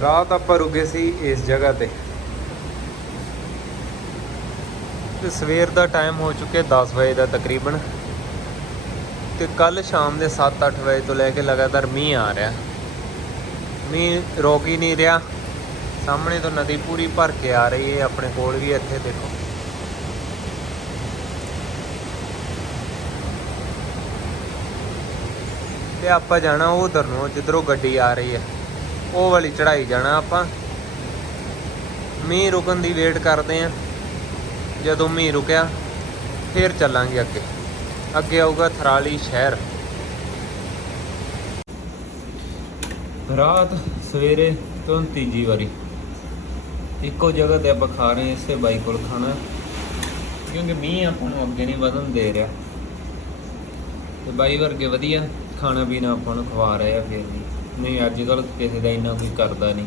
ਰਾਤ ਆਪਾਂ ਰੁਕੇ ਸੀ ਇਸ ਜਗ੍ਹਾ ਤੇ। ਤੇ ਸਵੇਰ ਦਾ ਟਾਈਮ ਹੋ ਚੁੱਕਿਆ 10 ਵਜੇ ਦਾ ਤਕਰੀਬਨ। ਤੇ ਕੱਲ ਸ਼ਾਮ ਦੇ 7-8 ਵਜੇ ਤੋਂ ਲੈ ਕੇ ਲਗਾਤਾਰ ਮੀਂਹ ਆ ਰਿਹਾ। ਮੀਂਹ ਰੋਕ ਹੀ ਨਹੀਂ ਰਿਹਾ। ਸਾਹਮਣੇ ਤੋਂ ਨਦੀ ਪੂਰੀ ਭਰ ਕੇ ਆ ਰਹੀ ਹੈ। ਆਪਣੇ ਕੋਲ ਵੀ ਇੱਥੇ ਦੇਖੋ। ਤੇ ਆਪਾਂ ਜਾਣਾ ਉਹ ਉਧਰ ਨੂੰ, ਜਿੱਧਰੋਂ ਗੱਡੀ ਆ ਰਹੀ ਹੈ। ਉਹ ਵਾਲੀ ਚੜਾਈ ਜਾਣਾ ਆਪਾਂ। ਮੀਂਹ ਰੁਕਣ ਦੀ ਵੇਟ ਕਰਦੇ ਆਂ। ਜਦੋਂ ਮੀਂਹ ਰੁਕਿਆ, ਫਿਰ ਚੱਲਾਂਗੇ ਅੱਗੇ। ਅੱਗੇ ਆਊਗਾ ਥਰਾਲੀ ਸ਼ਹਿਰ। ਰਾਤ ਸਵੇਰੇ ਤੋਂ ਤੀਜੀ ਵਾਰੀ। ਇੱਕੋ ਜਗ੍ਹਾ ਤੇ ਆਪਾਂ ਖਾ ਰਹੇ ਹਾਂ ਇਸੇ ਬਾਈ ਕੋਲ ਖਾਣਾ। ਕਿਉਂਕਿ ਮੀਂਹ ਆਪਾਂ ਨੂੰ ਅੱਗੇ ਨਹੀਂ ਵਧਣ ਦੇ ਰਿਹਾ। ਤੇ ਬਾਈ ਵਰਗੇ ਵਧੀਆ ਖਾਣਾ ਪੀਣਾ ਆਪਾਂ ਨੂੰ ਖਵਾ ਰਹੇ ਆ, ਫਿਰ ਵੀ। ਨਹੀਂ ਅੱਜ ਕੱਲ ਕਿਸੇ ਦਾ ਇੰਨਾ ਕੋਈ ਕਰਦਾ ਨਹੀਂ।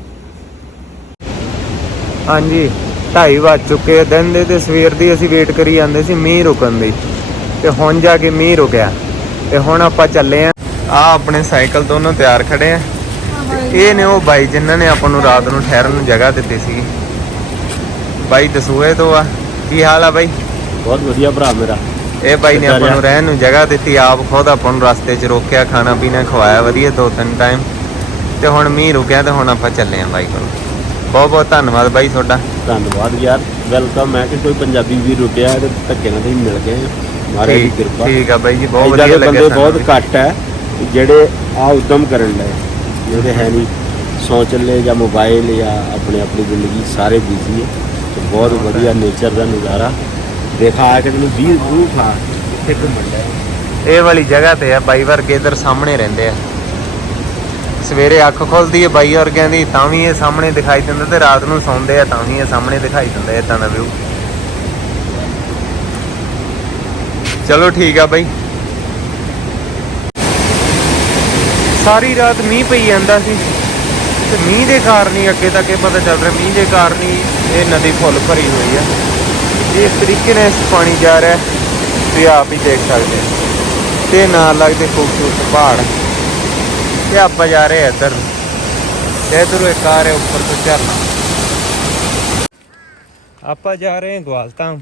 ਹਾਂਜੀ 2:30 ਵੱਜ ਚੁੱਕੇ ਆ। ਦਿਨ ਦੇ ਤੇ ਸਵੇਰ ਦੀ ਅਸੀਂ ਵੇਟ ਕਰੀ ਜਾਂਦੇ ਸੀ ਮੀਂਹ ਰੁਕਣ ਦੀ। ਤੇ ਹੁਣ ਜਾ ਕੇ ਮੀਂਹ ਰੁਕਿਆ। ਤੇ ਹੁਣ ਆਪਾਂ ਚੱਲੇ ਆ। ਆ ਆਪਣੇ ਸਾਈਕਲ ਦੋਨੋਂ ਤਿਆਰ ਖੜੇ ਆ। ਇਹ ਨੇ ਉਹ ਬਾਈ ਜਿਨ੍ਹਾਂ ਨੇ ਆਪਾਂ ਨੂੰ ਰਾਤ ਨੂੰ ਠਹਿਰਨ ਨੂੰ ਜਗ੍ਹਾ ਦਿੱਤੀ ਸੀ ਬਾਈ ਦਸੂਏ ਤੋਂ ਆ। ਕੀ ਹਾਲ ਆ ਬਾਈ? ਬਹੁਤ ਵਧੀਆ ਭਰਾ ਮੇਰਾ। ਇਹ ਬਾਈ ਨੇ ਆਪਾਂ ਨੂੰ ਰਹਿਣ ਨੂੰ ਜਗ੍ਹਾ ਦਿੱਤੀ ਆਪ ਖੁਦ ਆਪਾਂ ਨੂੰ ਰਸਤੇ 'ਚ ਰੋਕਿਆ ਖਾਣਾ ਪੀਣਾ ਖਵਾਇਆ ਵਧੀਆ ਦੋ ਤਿੰਨ ਟਾਈਮ ਤੇ ਹੁਣ ਮੀਂਹ ਰੁਕਿਆ ਤੇ ਹੁਣ ਆਪਾਂ ਚੱਲੇ ਆਂ ਬਾਈ ਕੋਲ। ਬਹੁਤ ਬਹੁਤ ਧੰਨਵਾਦ ਬਾਈ ਤੁਹਾਡਾ। ਧੰਨਵਾਦ ਯਾਰ ਵੈਲਕਮ ਮੈਂ ਕਿ ਕੋਈ ਪੰਜਾਬੀ ਵੀ ਰੁਕਿਆ ਹੈ ਤੇ ਧੱਕੇ ਨਾਲ ਹੀ ਮਿਲ ਗਏ। ਹਾਂ। ਮਹਾਰਾਜ ਦੀ ਕਿਰਪਾ। ਠੀਕ ਆ ਬਾਈ ਜੀ ਬਹੁਤ ਵਧੀਆ ਲੱਗਿਆ ਬੰਦੇ ਬਹੁਤ ਵੀ। ਘੱਟ ਹੈ ਜਿਹੜੇ ਆ ਉਦਮ ਕਰਨ ਲਏ ਜਿਹੜੇ ਹੈ ਨਹੀਂ ਸੌ ਚੱਲੇ ਜਾਂ ਮੋਬਾਈਲ ਜਾਂ ਆਪਣੇ ਆਪਣੀ ਜ਼ਿੰਦਗੀ ਸਾਰੇ ਬਿਜ਼ੀ ਹੈ। ਤੇ ਬਹੁਤ ਵਧੀਆ ਨੇਚਰ ਦਾ ਨਜ਼ਾਰਾ ਦੇਖਾ ਆ ਕੇ ਤੈਨੂੰ 20 ਰੂਹ ਖਾ ਇੱਥੇ ਘੁੰਮਣ ਦਾ ਇਹ ਵਾਲੀ ਜਗ੍ਹਾ ਤੇ ਆ ਬਾਈ ਵਰਗੇ ਇਧਰ ਸਾਹਮਣੇ ਰਹਿੰਦੇ ਆ। ਸਵੇਰੇ ਅੱਖ ਖੁੱਲਦੀ ਹੈ ਬਾਈ ਵਰਗਿਆਂ ਦੀ ਤਾਂ ਵੀ ਇਹ ਸਾਹਮਣੇ ਦਿਖਾਈ ਦਿੰਦਾ ਤੇ ਰਾਤ ਨੂੰ ਸੌਂਦੇ ਆ ਤਾਂ ਵੀ ਇਹ ਸਾਹਮਣੇ ਦਿਖਾਈ ਦਿੰਦਾ ਇਦਾਂ ਦਾ ਵਿਊ ਚਲੋ ਠੀਕ ਆ ਬਾਈ। ਸਾਰੀ ਰਾਤ ਮੀਂਹ ਪਈ ਜਾਂਦਾ ਸੀ। ਤੇ ਮੀਂਹ ਦੇ ਕਾਰਨ ਹੀ ਅੱਗੇ ਤੱਕ ਇਹ ਪਤਾ ਚੱਲ ਰਿਹਾ ਮੀਂਹ ਦੇ ਕਾਰਨ ਹੀ ਇਹ ਨਦੀ ਫੁੱਲ ਭਰੀ ਹੋਈ ਆ। ਇਸ ਤਰੀਕੇ ਨਾਲ ਪਾਣੀ ਜਾ ਰਿਹਾ ਹੈ, ਤੁਸੀਂ ਆਪ ਹੀ ਦੇਖ ਸਕਦੇ ਤੇ ਨਾਲ ਲੱਗਦੇ ਖੂਬਸੂਰਤ ਪਹਾੜ। ਤੇ ਆਪਾਂ ਜਾ ਰਹੇ ਆ ਇੱਧਰ ਨੂੰ। ਤੇ ਇੱਧਰੋਂ ਇੱਕ ਆ ਰਿਹਾ ਉੱਪਰ ਤੋਂ ਝਰਨਾ। ਆਪਾਂ ਜਾ ਰਹੇ ਹਾਂ ਗਵਾਲਤਾਂ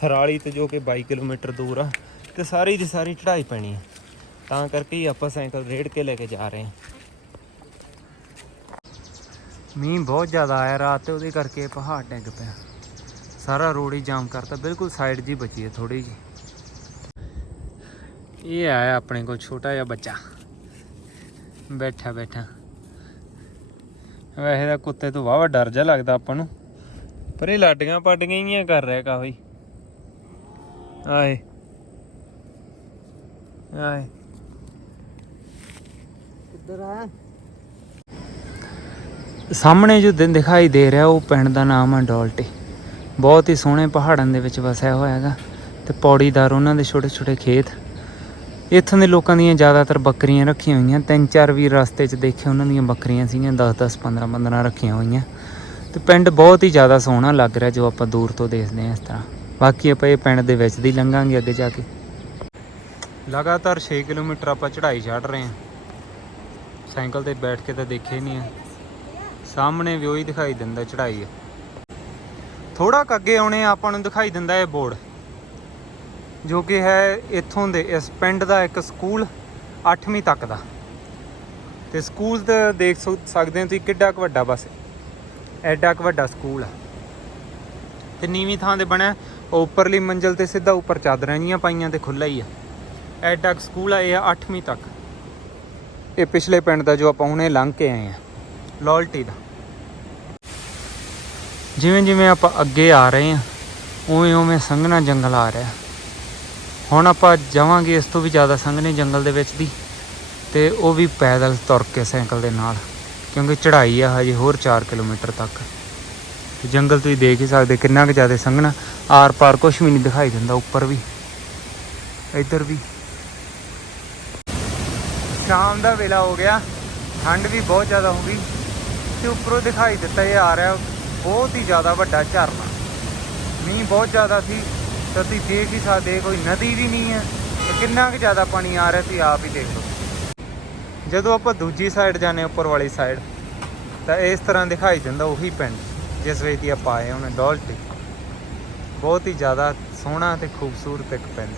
ਥਰਾਲੀ ਤੋਂ ਜੋ ਕਿ 22 ਕਿਲੋਮੀਟਰ ਦੂਰ ਆ ਤੇ ਸਾਰੀ ਦੀ ਸਾਰੀ ਚੜਾਈ ਪੈਣੀ ਹੈ ਤਾਂ ਕਰਕੇ ਹੀ ਆਪਾਂ ਸਾਈਕਲ ਰੇੜ ਕੇ ਲੈ ਕੇ ਜਾ ਰਹੇ ਹਾਂ। ਮੀਂਹ ਬਹੁਤ ਜ਼ਿਆਦਾ ਆਇਆ ਰਾਤ ਤੇ, ਉਹਦੇ ਕਰਕੇ ਪਹਾੜ ਡਿੱਗ ਪਿਆ। ਸਾਰਾ ਰੋਡ ਹੀ ਜਾਮ ਕਰਤਾ। ਬਿਲਕੁਲ ਸਾਈਡ ਜੀ ਬਚੀ ਹੈ ਥੋੜੀ ਜੀ ਇਹ ਆਇਆ ਆਪਣੇ ਕੋਲ ਛੋਟਾ ਜਿਹਾ ਬੱਚਾ। ਬੈਠਾ ਬੈਠਾ। ਵੈਸੇ ਤਾਂ ਕੁੱਤੇ ਤੋਂ ਵਾਵਾ ਡਰ ਜਾ ਲੱਗਦਾ ਆਪਾਂ ਨੂੰ। ਪਰ ਇਹ ਲਾਡੀਆਂ ਪੱਟ ਗਈਆਂ ਕਰ ਰਿਹਾ ਕਾਫੀ। ਆਏ। ਆਏ। ਕਿੱਧਰ ਆ? ਸਾਹਮਣੇ ਜੋ ਦਿਨ ਦਿਖਾਈ ਦੇ ਰਿਹਾ ਉਹ ਪਿੰਡ ਦਾ ਨਾਮ ਹੈ ਡੋਲਟੀ। ਬਹੁਤ ਹੀ ਸੋਹਣੇ ਪਹਾੜਾਂ ਦੇ ਵਿੱਚ ਵਸਿਆ ਹੋਇਆ ਹੈਗਾ। ਤੇ ਪੌੜੀਦਾਰ ਉਹਨਾਂ ਦੇ ਛੋਟੇ ਛੋਟੇ ਖੇਤ। ਇੱਥੋਂ ਦੇ ਲੋਕਾਂ ਦੀਆਂ ਜ਼ਿਆਦਾਤਰ ਬੱਕਰੀਆਂ ਰੱਖੀਆਂ ਹੋਈਆਂ। ਤਿੰਨ ਚਾਰ ਵੀ ਰਸਤੇ 'ਚ ਦੇਖੇ ਉਹਨਾਂ ਦੀਆਂ ਬੱਕਰੀਆਂ ਸੀਗੀਆਂ 10 10 15 15 ਰੱਖੀਆਂ ਹੋਈਆਂ। ਤੇ ਪਿੰਡ ਬਹੁਤ ਹੀ ਜ਼ਿਆਦਾ ਸੋਹਣਾ ਲੱਗ ਰਿਹਾ ਜੋ ਆਪਾਂ ਦੂਰ ਤੋਂ ਦੇਖਦੇ ਹਾਂ ਇਸ ਤਰ੍ਹਾਂ। ਬਾਕੀ ਆਪਾਂ ਇਹ ਪਿੰਡ ਦੇ ਵਿੱਚ ਦੀ ਲੰਘਾਂਗੇ ਅੱਗੇ ਜਾ ਕੇ। ਲਗਾਤਾਰ 6 ਕਿਲੋਮੀਟਰ ਆਪਾਂ ਚੜ੍ਹਾਈ ਚੜ੍ਹ ਰਹੇ ਹਾਂ। ਸਾਈਕਲ ਤੇ ਬੈਠ ਕੇ ਤਾਂ ਦੇਖੇ ਨਹੀਂ ਆ। ਸਾਹਮਣੇ ਵੀ ਉਹੀ ਦਿਖਾਈ ਦਿੰਦਾ ਚੜਾਈ ਥੋੜਾ ਕੁ ਅੱਗੇ ਆਉਣੇ ਆਪਾਂ ਨੂੰ ਦਿਖਾਈ ਦਿੰਦਾ ਇਹ ਬੋਰਡ। ਜੋ ਕਿ ਹੈ ਇੱਥੋਂ ਦੇ, ਇਸ ਪਿੰਡ ਦਾ ਇੱਕ ਸਕੂਲ 8ਵੀਂ ਤੱਕ ਦਾ। ਤੇ ਸਕੂਲ ਤੇ ਦੇਖ ਸਕਦੇ ਹੋ ਤੁਸੀਂ ਕਿੱਡਾ ਕੁ ਵੱਡਾ ਬਸ ਐਡਾ ਕੁ ਵੱਡਾ ਸਕੂਲ ਆ ਤੇ ਨੀਵੀਂ ਥਾਂ ਤੇ ਬਣਿਆ, ਉਹ ਉੱਪਰਲੀ ਮੰਜ਼ਲ ਤੇ ਸਿੱਧਾ ਉੱਪਰ ਚਾਦਰਾਂ ਜੀਆਂ ਪਾਈਆਂ ਤੇ ਖੁੱਲਾ ਹੀ ਆ। ਐਡਾ ਕੁ ਸਕੂਲ ਆ, ਇਹ ਆ 8ਵੀਂ ਤੱਕ। ਇਹ ਪਿਛਲੇ ਪਿੰਡ ਦਾ ਜੋ ਆਪਾਂ ਹੁਣੇ ਲੰਘ ਕੇ ਆਏ ਆ ਲਾਇਲਟੀ ਦਾ। ਜਿਵੇਂ ਜਿਵੇਂ ਆਪਾਂ ਅੱਗੇ ਆ ਰਹੇ ਹਾਂ ਉਵੇਂ ਉਵੇਂ ਸੰਘਣਾ ਜੰਗਲ ਆ ਰਿਹਾ। ਹੁਣ ਆਪਾਂ ਜਾਵਾਂਗੇ ਇਸ ਤੋਂ ਵੀ ਜ਼ਿਆਦਾ ਸੰਘਣੇ ਜੰਗਲ ਦੇ ਵਿੱਚ ਦੀ ਤੇ ਉਹ ਵੀ ਪੈਦਲ ਤੁਰ ਕੇ ਸਾਈਕਲ ਦੇ ਨਾਲ, ਕਿਉਂਕਿ ਚੜ੍ਹਾਈ ਆ ਹਜੇ ਹੋਰ 4 ਕਿਲੋਮੀਟਰ ਤੱਕ। ਤੇ ਜੰਗਲ ਤੁਸੀਂ ਦੇਖ ਹੀ ਸਕਦੇ ਕਿੰਨਾ ਕੁ ਜ਼ਿਆਦਾ ਸੰਘਣਾ ਆਰ ਪਾਰ ਕੁਝ ਵੀ ਨਹੀਂ ਦਿਖਾਈ ਦਿੰਦਾ ਉੱਪਰ ਵੀ, ਇੱਧਰ ਵੀ। ਸ਼ਾਮ ਦਾ ਵੇਲਾ ਹੋ ਗਿਆ, ਠੰਡ ਵੀ ਬਹੁਤ ਜ਼ਿਆਦਾ ਹੋ ਗਈ ਤੇ ਉੱਪਰੋਂ ਦਿਖਾਈ ਦਿੱਤਾ ਇਹ ਆ ਰਿਹਾ ਬਹੁਤ ਹੀ ਜ਼ਿਆਦਾ ਵੱਡਾ ਝਰਨਾ। ਮੀਂਹ ਬਹੁਤ ਜ਼ਿਆਦਾ ਸੀ ਤੇ ਤੁਸੀਂ ਦੇਖ ਹੀ ਸਕਦੇ ਕੋਈ ਨਦੀ ਵੀ ਨਹੀਂ ਹੈ ਤੇ ਕਿੰਨਾ ਕੁ ਜ਼ਿਆਦਾ ਪਾਣੀ ਆ ਰਿਹਾ ਤੁਸੀਂ ਆਪ ਹੀ ਦੇਖ ਲਓ ਜਦੋਂ ਆਪਾਂ ਦੂਜੀ ਸਾਈਡ ਜਾਂਦੇ ਉੱਪਰ ਵਾਲੀ ਸਾਈਡ ਤਾਂ ਇਸ ਤਰ੍ਹਾਂ ਦਿਖਾਈ ਦਿੰਦਾ ਉਹੀ ਪਿੰਡ ਜਿਸ ਵਿੱਚ ਦੀ ਆਪਾਂ ਆਏ ਹੁਣ ਡੋਲਟੀ ਬਹੁਤ ਹੀ ਜ਼ਿਆਦਾ ਸੋਹਣਾ ਤੇ ਖੂਬਸੂਰਤ ਇੱਕ ਪਿੰਡ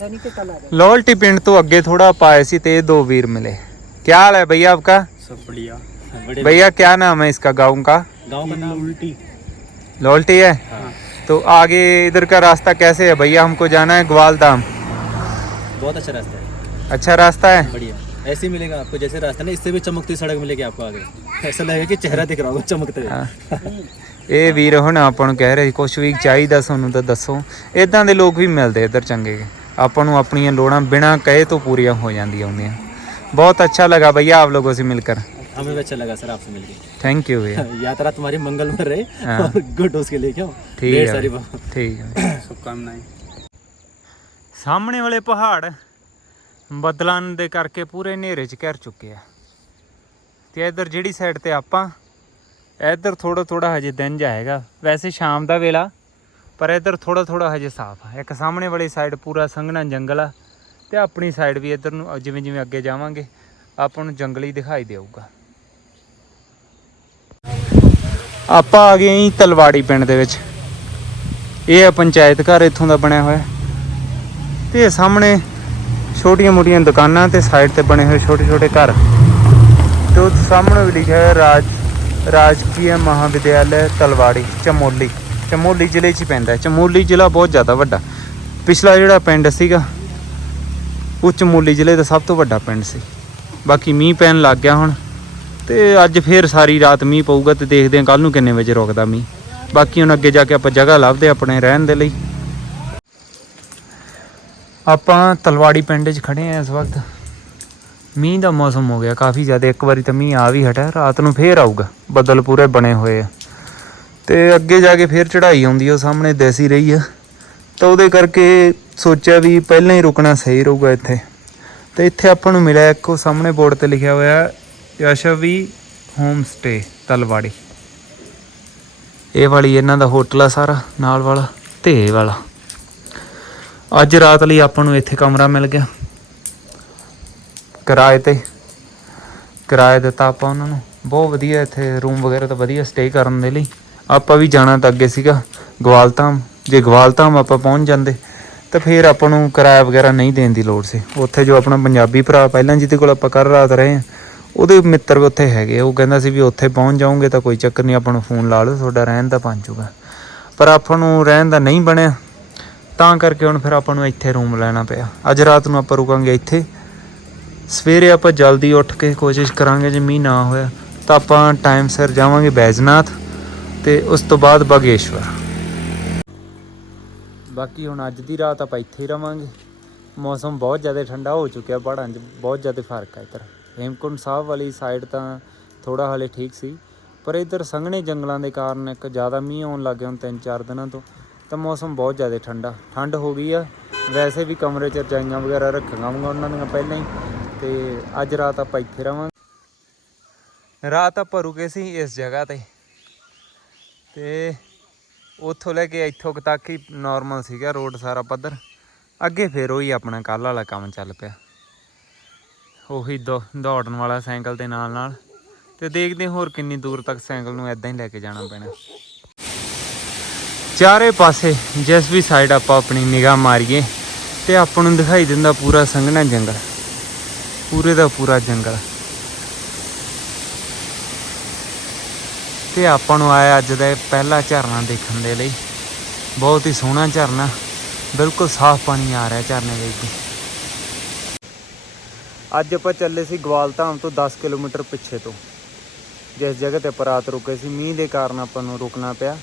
सैनिक के कल आ गए ਲੋਲਟੀ ਪਿੰਡ ਤੋਂ ਅੱਗੇ ਥੋੜਾ ਪਾਏ ਸੀ ਤੇ ਇਹ ਦੋ वीर मिले क्या हाल है भैया आपका सब बढ़िया बड़े भैया क्या नाम है इसका गाँव का गांव का नाम उल्टी लोल्टी है हाँ तो आगे इधर का रास्ता कैसे है भैया हमको जाना है ग्वाल धाम बहुत अच्छा रास्ता है अच्छा रास्ता है बढ़िया ऐसे ही मिलेगा आपको जैसे रास्ता ना इससे भी चमकती सड़क मिलेगी आपको आगे ऐसा लगेगा कि चेहरा दिख रहा होगा चमकते हुए ਹਾਂ। ਇਹ ਵੀਰ ਹੁਣ ਆਪਾਂ ਨੂੰ ਕਹਿ ਰਹੇ ਕੁਝ ਵੀ ਚਾਹੀਦਾ ਸਾਨੂੰ ਤਾਂ ਦੱਸੋ ਇਦਾਂ ਦੇ ਲੋਕ ਵੀ ਮਿਲਦੇ ਇੱਧਰ ਚੰਗੇ ਆਪਾਂ ਨੂੰ ਆਪਣੀਆਂ ਲੋੜਾਂ ਬਿਨਾਂ ਕਹੇ ਤੋਂ ਪੂਰੀਆਂ ਹੋ ਜਾਂਦੀਆਂ ਹੁੰਦੀਆਂ ਬਹੁਤ ਅੱਛਾ ਲਗਾ भैया आप लोगों से मिलकर हमें भी अच्छा लगा सर आपसे मिलकर थैंक यू भैया यात्रा तुम्हारी मंगल में रहे हाँ। और गुड उसके लिए क्यों ठीक ढेर है सारी ਠੀਕ ਹੈ शुभकामनाएं ਸਾਹਮਣੇ ਵਾਲੇ ਪਹਾੜ ਬਦਲਾਂ ਦੇ ਕਰਕੇ ਪੂਰੇ ਹਨੇਰੇ 'ਚ ਘਿਰ ਚੁੱਕੇ ਆ ਤੇ ਇੱਧਰ ਜਿਹੜੀ ਸਾਈਡ ਤੇ ਆਪਾਂ ਇੱਧਰ ਥੋੜਾ ਥੋੜਾ ਹਜੇ ਦਿਨ ਜਾਏਗਾ ਵੈਸੇ ਸ਼ਾਮ ਦਾ ਵੇਲਾ ਪਰ ਇੱਧਰ ਥੋੜਾ ਥੋੜਾ ਹਜੇ ਸਾਫ਼ ਆ ਇੱਕ ਸਾਹਮਣੇ ਵਾਲੀ ਸਾਈਡ ਪੂਰਾ ਸੰਘਣਾ ਜੰਗਲ ਆ ਤੇ ਆਪਣੀ ਸਾਈਡ ਵੀ ਇੱਧਰ ਨੂੰ ਜਿਵੇਂ ਜਿਵੇਂ ਅੱਗੇ ਜਾਵਾਂਗੇ ਆਪਾਂ ਨੂੰ ਜੰਗਲ ਹੀ ਦਿਖਾਈ ਦੇਊਗਾ ਆਪਾਂ ਆ ਗਏ ਹਾਂ ਤਲਵਾੜੀ ਪਿੰਡ ਦੇ ਵਿੱਚ। ਇਹ ਹੈ ਪੰਚਾਇਤ ਘਰ ਇੱਥੋਂ ਦਾ ਬਣਿਆ ਹੋਇਆ। ਤੇ ਸਾਹਮਣੇ ਛੋਟੀਆਂ-ਮੋਟੀਆਂ ਦੁਕਾਨਾਂ ਤੇ ਸਾਈਡ ਤੇ ਬਣੇ ਹੋਏ ਛੋਟੇ-ਛੋਟੇ ਘਰ। ਤੇ ਉਹ ਸਾਹਮਣੇ ਵੀ ਲਿਖਿਆ ਹੈ ਰਾਜ ਰਾਜਕੀय ਮਹਾਵਿਦਿਆਲय ਤਲਵਾੜੀ, ਚਮੋਲੀ। ਚਮੋਲੀ ਜ਼ਿਲ੍ਹੇ 'ਚ ਹੀ ਪੈਂਦਾ ਚਮੋਲੀ ਜ਼ਿਲ੍ਹਾ ਬਹੁਤ ਜ਼ਿਆਦਾ ਵੱਡਾ। ਪਿਛਲਾ ਜਿਹੜਾ ਪਿੰਡ ਸੀਗਾ, ਉਹ ਚਮੋਲੀ ਜ਼ਿਲ੍ਹੇ ਦਾ ਸਭ ਤੋਂ ਵੱਡਾ ਪਿੰਡ ਸੀ। ਬਾਕੀ ਮੀਂਹ ਪੈਣ ਲੱਗ ਗਿਆ ਹੁਣ। ਤੇ ਅੱਜ ਫੇਰ ਸਾਰੀ ਰਾਤ ਮੀਂਹ ਪਊਗਾ ਤੇ ਦੇਖਦੇ ਹਾਂ ਕੱਲ ਨੂੰ ਕਿੰਨੇ ਵਜੇ ਰੁਕਦਾ ਮੀਂਹ। ਬਾਕੀ ਹੁਣ ਅੱਗੇ ਜਾ ਕੇ ਆਪਾਂ ਜਗ੍ਹਾ ਲੱਭਦੇ ਹਾਂ ਆਪਣੇ ਰਹਿਣ ਦੇ ਲਈ। ਆਪਾਂ ਤਲਵਾੜੀ ਪਿੰਡ 'ਚ ਖੜੇ ਆ ਇਸ ਵਕਤ। ਮੀਂਹ ਦਾ ਮੌਸਮ ਹੋ ਗਿਆ ਕਾਫੀ ਜ਼ਿਆਦਾ। ਇੱਕ ਵਾਰੀ ਤਾਂ ਮੀਂਹ ਆ ਵੀ ਹਟਿਆ, ਰਾਤ ਨੂੰ ਫੇਰ ਆਊਗਾ। ਬੱਦਲ ਪੂਰੇ ਬਣੇ ਹੋਏ ਆ। ਤੇ ਅੱਗੇ ਜਾ ਕੇ ਫੇਰ ਚੜ੍ਹਾਈ ਆਉਂਦੀ ਉਹ ਸਾਹਮਣੇ ਦੇਸੀ ਰਹੀ ਆ। ਤਾਂ ਉਹਦੇ ਕਰਕੇ ਸੋਚਿਆ ਵੀ ਪਹਿਲਾਂ ਹੀ ਰੁਕਣਾ ਸਹੀ ਰਹੂਗਾ ਇੱਥੇ। ਤੇ ਇੱਥੇ ਆਪਾਂ ਨੂੰ ਮਿਲਿਆ ਇੱਕ ਉਹ ਸਾਹਮਣੇ ਬੋਰਡ ਤੇ ਲਿਖਿਆ ਹੋਇਆ ਯਸ਼ਵੀ ਹੋਮ ਸਟੇ ਤਲਵਾੜੀ। ਇਹ ਵਾਲੀ ਇਹਨਾਂ ਦਾ ਹੋਟਲ ਆ ਸਾਰਾ, ਨਾਲ ਵਾਲਾ ਤੇ ਇਹ ਵਾਲਾ। ਅੱਜ ਰਾਤ ਲਈ ਆਪਾਂ ਨੂੰ ਇੱਥੇ ਕਮਰਾ ਮਿਲ ਗਿਆ। ਕਿਰਾਏ ਤੇ। ਕਿਰਾਇਆ ਦਿੱਤਾ ਆਪਾਂ ਉਹਨਾਂ ਨੂੰ। ਬਹੁਤ ਵਧੀਆ ਇੱਥੇ ਰੂਮ ਵਗੈਰਾ ਤਾਂ ਵਧੀਆ ਸਟੇ ਕਰਨ ਦੇ ਲਈ। ਆਪਾਂ ਵੀ ਜਾਣਾ ਤਾਂ ਅੱਗੇ ਸੀਗਾ, ਗਵਾਲਤਾਮ। ਜੇ ਗਵਾਲਤਾਮ ਆਪਾਂ ਪਹੁੰਚ ਜਾਂਦੇ, ਤਾਂ ਫਿਰ ਆਪਾਂ ਨੂੰ ਕਿਰਾਇਆ ਵਗੈਰਾ ਨਹੀਂ ਦੇਣ ਦੀ ਲੋੜ ਸੀ। ਉੱਥੇ ਜੋ ਆਪਣਾ ਪੰਜਾਬੀ ਭਰਾ ਪਹਿਲਾਂ ਜਿਹਦੇ ਕੋਲ ਆਪਾਂ ਕਰ ਰਾਤ ਰਹੇ ਆ ਉਹਦੇ ਮਿੱਤਰ ਵੀ ਉੱਥੇ ਹੈਗੇ ਉਹ ਕਹਿੰਦਾ ਸੀ ਵੀ ਉੱਥੇ ਪਹੁੰਚ ਜਾਓਗੇ ਤਾਂ ਕੋਈ ਚੱਕਰ ਨਹੀਂ, ਆਪਾਂ ਨੂੰ ਫੋਨ ਲਾ ਲਓ, ਤੁਹਾਡਾ ਰਹਿਣ ਦਾ ਬਣ ਜਾਊਗਾ ਪਰ ਆਪਾਂ ਨੂੰ ਰਹਿਣ ਦਾ ਨਹੀਂ ਬਣਿਆ। ਤਾਂ ਕਰਕੇ ਹੁਣ ਫਿਰ ਆਪਾਂ ਨੂੰ ਇੱਥੇ ਰੂਮ ਲੈਣਾ ਪਿਆ। ਅੱਜ ਰਾਤ ਨੂੰ ਆਪਾਂ ਰੁਕਾਂਗੇ ਇੱਥੇ। ਸਵੇਰੇ ਆਪਾਂ ਜਲਦੀ ਉੱਠ ਕੇ ਕੋਸ਼ਿਸ਼ ਕਰਾਂਗੇ ਜੇ ਮੀਂਹ ਨਾ ਹੋਇਆ, ਤਾਂ ਆਪਾਂ ਟਾਈਮ ਸਿਰ ਜਾਵਾਂਗੇ ਬੈਜਨਾਥ ਤੇ ਉਸ ਤੋਂ ਬਾਅਦ ਬਾਗੇਸ਼ਵਰ। ਬਾਕੀ ਹੁਣ ਅੱਜ ਦੀ ਰਾਤ ਆਪਾਂ ਇੱਥੇ ਹੀ ਰਵਾਂਗੇ। ਮੌਸਮ ਬਹੁਤ ਜ਼ਿਆਦਾ ਠੰਡਾ ਹੋ ਚੁੱਕਿਆ, ਪਹਾੜਾਂ 'ਚ ਬਹੁਤ ਜ਼ਿਆਦਾ ਫ਼ਰਕ ਹੈ ਇੱਧਰ। ਹੇਮਕੁੰਟ ਸਾਹਿਬ ਵਾਲੀ ਸਾਈਡ ਤਾਂ ਥੋੜਾ ਹਲੇ ਠੀਕ ਸੀ, ਪਰ ਇੱਧਰ ਸੰਘਣੇ ਜੰਗਲਾਂ ਦੇ ਕਾਰਨ ਇੱਕ ਜ਼ਿਆਦਾ ਮੀਂਹ ਆਉਣ ਲੱਗ ਗਿਆ ਹੁਣ 3-4 ਦਿਨਾਂ ਤੋਂ, ਤਾਂ ਮੌਸਮ ਬਹੁਤ ਜ਼ਿਆਦਾ ਠੰਡਾ। ਠੰਡ ਹੋ ਗਈ ਆ, ਵੈਸੇ ਵੀ ਕਮਰੇ 'ਚ ਰਜਾਈਆਂ ਵਗੈਰਾ ਰੱਖੀਆਂ ਹੋਈਆਂ ਉਹਨਾਂ ਦੀਆਂ ਪਹਿਲਾਂ ਹੀ, ਤੇ ਅੱਜ ਰਾਤ ਆਪਾਂ ਇੱਥੇ ਰਵਾਂਗੇ। ਰਾਤ ਆਪਾਂ ਰੁਕੇ ਸੀ ਇਸ ਜਗ੍ਹਾ ਤੇ ਤੇ ਉੱਥੋਂ ਲੈ ਕੇ ਇੱਥੋਂ ਤੱਕ ਹੀ ਨਾਰਮਲ ਸੀਗਾ ਰੋਡ ਸਾਰਾ ਪੱਧਰ। ਅੱਗੇ ਫੇਰ ਉਹੀ ਆਪਣਾ ਕੱਲ ਵਾਲਾ ਕੰਮ ਚੱਲ ਪਿਆ। ਉਹੀ ਦੌ- ਦੌੜਨ ਵਾਲਾ ਸਾਈਕਲ ਦੇ ਨਾਲ ਨਾਲ ਤੇ ਦੇਖਦੇ ਹੋਰ ਕਿੰਨੀ ਦੂਰ ਤੱਕ ਸਾਈਕਲ ਨੂੰ ਐਦਾਂ ਹੀ ਲੈ ਕੇ ਜਾਣਾ ਪੈਣਾ। ਚਾਰੇ ਪਾਸੇ ਜਿਸ ਵੀ ਸਾਈਡ ਆਪਾਂ ਆਪਣੀ ਨਿਗਾਹ ਮਾਰੀਏ ਤੇ ਆਪਾਂ ਨੂੰ ਦਿਖਾਈ ਦਿੰਦਾ ਪੂਰਾ ਸੰਘਣਾ ਜੰਗਲ, ਪੂਰੇ ਦਾ ਪੂਰਾ ਜੰਗਲ। ਤੇ ਆਪਾਂ ਨੂੰ ਆਇਆ ਅੱਜ ਦਾ ਇਹ ਪਹਿਲਾ ਝਰਨਾ ਦੇਖਣ ਦੇ ਲਈ। ਬਹੁਤ ਹੀ ਸੋਹਣਾ ਝਰਨਾ, ਬਿਲਕੁਲ ਸਾਫ਼ ਪਾਣੀ ਆ ਰਿਹਾ ਝਰਨੇ ਦੇ ਵਿੱਚ ਅੱਜ ਆਪਾਂ ਚੱਲੇ ਸੀ ਗਵਾਲਧਾਮ ਤੋਂ 10 ਕਿਲੋਮੀਟਰ ਪਿੱਛੇ ਤੋਂ। ਜਿਸ ਜਗ੍ਹਾ ਤੇ ਆਪਾਂ ਰਾਤ ਰੁਕੇ ਸੀ, ਮੀਂਹ ਦੇ ਕਾਰਨ ਆਪਾਂ ਨੂੰ ਰੁਕਣਾ ਪਿਆ।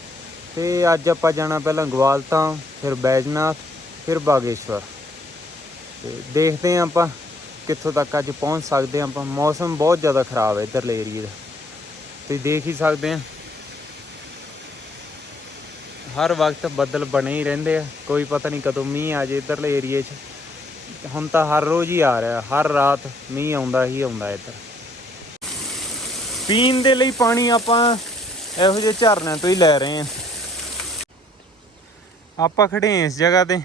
ਤੇ ਅੱਜ ਆਪਾਂ ਜਾਣਾ ਪਹਿਲਾਂ ਗਵਾਲਧਾਮ ਫਿਰ ਬੈਜਨਾਥ, ਫਿਰ ਬਾਗੇਸ਼ਵਰ। ਤੇ ਦੇਖਦੇ ਹਾਂ ਆਪਾਂ ਕਿੱਥੋਂ ਤੱਕ ਅੱਜ ਪਹੁੰਚ ਸਕਦੇ ਹਾਂ ਆਪਾਂ। ਮੌਸਮ ਬਹੁਤ ਜ਼ਿਆਦਾ ਖਰਾਬ ਹੈ ਇੱਧਰਲੇ ਏਰੀਏ ਦਾ। ਤੁਸੀਂ ਦੇਖ ਹੀ ਸਕਦੇ ਆ ਹਰ ਵਕਤ ਬੱਦਲ ਬਣੇ ਹੀ ਰਹਿੰਦੇ ਆ। ਕੋਈ ਪਤਾ ਨਹੀਂ ਕਦੋਂ ਮੀਂਹ ਆ ਜੇ ਇੱਧਰਲੇ ਏਰੀਏ 'ਚ। ਹੁਣ ਤਾਂ ਹਰ ਰੋਜ਼ ਹੀ ਆ ਰਿਹਾ, ਹਰ ਰਾਤ ਮੀਂਹ ਆਉਂਦਾ ਹੀ ਆਉਂਦਾ ਇੱਧਰ। ਪੀਣ ਦੇ ਲਈ ਪਾਣੀ ਆਪਾਂ ਇਹੋ ਜਿਹੇ ਝਰਨਿਆਂ ਤੋਂ ਹੀ ਲੈ ਰਹੇ ਹਾਂ। ਆਪਾਂ ਖੜੇ ਹਾਂ ਇਸ ਜਗ੍ਹਾ ਤੇ।